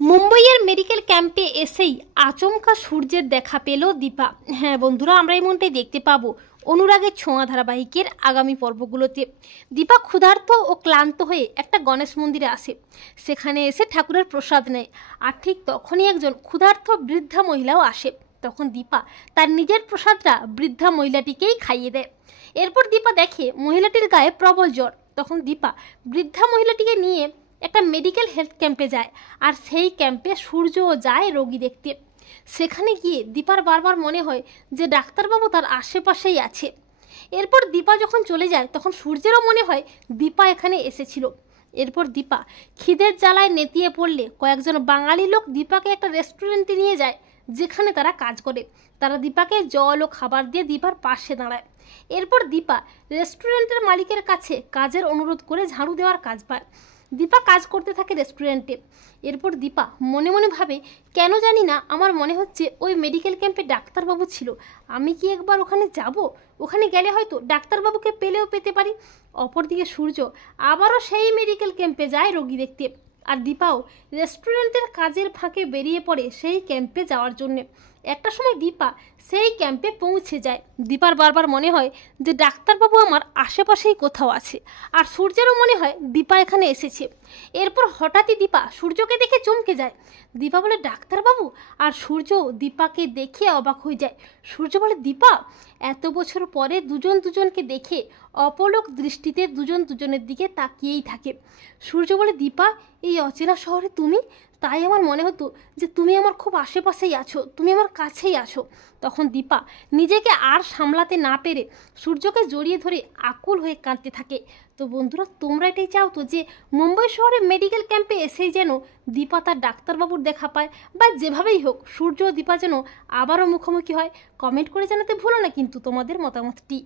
মুম্বইয়ের মেডিকেল ক্যাম্পে এসেই আচমকা সূর্যের দেখা পেল দীপা। হ্যাঁ বন্ধুরা, আমরা এই মনটাই দেখতে পাবো অনুরাগের ছোঁয়া ধারাবাহিকের আগামী পর্বগুলোতে। দীপা ক্ষুধার্ত ও ক্লান্ত হয়ে একটা গণেশ মন্দিরে আসে। সেখানে এসে ঠাকুরের প্রসাদ নেয়। আর ঠিক তখনই একজন ক্ষুধার্ত বৃদ্ধা মহিলাও আসে। তখন দীপা তার নিজের প্রসাদটা বৃদ্ধা মহিলাটিকেই খাইয়ে দেয়। এরপর দীপা দেখে মহিলাটির গায়ে প্রবল জ্বর। তখন দীপা বৃদ্ধা মহিলাটিকে নিয়ে একটা মেডিকেল হেলথ ক্যাম্পে যায়। আর সেই ক্যাম্পে সূর্যও যায় রোগী দেখতে। সেখানে গিয়ে দীপার বারবার মনে হয় যে ডাক্তারবাবু তার আশেপাশেই আছে। এরপর দীপা যখন চলে যায় তখন সূর্যেরও মনে হয় দীপা এখানে এসেছিল। এরপর দীপা খিদের জ্বালায় নেতিয়ে পড়লে কয়েকজন বাঙালি লোক দীপাকে একটা রেস্টুরেন্টে নিয়ে যায়, যেখানে তারা কাজ করে। তারা দীপাকে জল ও খাবার দিয়ে দীপার পাশে দাঁড়ায়। এরপর দীপা রেস্টুরেন্টের মালিকের কাছে কাজের অনুরোধ করে ঝাড়ু দেওয়ার কাজ পায়। দীপা কাজ করতে থাকে রেস্টুরেন্টে। এরপর দীপা মনে মনে ভাবে, কেন জানি না আমার মনে হচ্ছে ওই মেডিকেল ক্যাম্পে ডাক্তারবাবু ছিল। আমি কি একবার ওখানে যাব? ওখানে গেলে হয়তো ডাক্তারবাবুকে পেলেও পেতে পারি। অপরদিকে সূর্য আবারও সেই মেডিকেল ক্যাম্পে যায় রোগী দেখতে। আর দীপাও রেস্টুরেন্টের কাজের ফাঁকে বেরিয়ে পড়ে সেই ক্যাম্পে যাওয়ার জন্যে। একটা সময় দীপা সেই ক্যাম্পে পৌঁছে যায়। দীপার বারবার মনে হয় যে ডাক্তারবাবু আমার আশেপাশেই কোথাও আছে। আর সূর্যেরও মনে হয় দীপা এখানে এসেছে। এরপর হঠাৎই দীপা সূর্যকে দেখে চমকে যায়। দীপা বলে, ডাক্তারবাবু? আর সূর্য দীপাকে দেখে অবাক হয়ে যায়। সূর্য বলে, দীপা? এত বছর পরে দুজন দুজনকে দেখে অপলক দৃষ্টিতে দুজন দুজনের দিকে তাকিয়েই থাকে। সূর্য বলে, দীপা, এই অচেনা শহরে তুমি? তাই আমার মনে হতো যে তুমি আমার খুব আশেপাশেই আছো, তুমি আমার কাছেই আছো। তখন দীপা নিজেকে আর সামলাতে না পেরে সূর্যকে জড়িয়ে ধরে আকুল হয়ে কাঁদতে থাকে। তো বন্ধুরা, তোমরা এটাই চাও তো যে মুম্বাই শহরে মেডিকেল ক্যাম্পে এসেই যেন দীপা তার ডাক্তারবাবুর দেখা পায়, বা যেভাবেই হোক সূর্য ও দীপা যেন আবারও মুখোমুখি হয়? কমেন্ট করে জানাতে ভুলো না কিন্তু তোমাদের মতামতটি।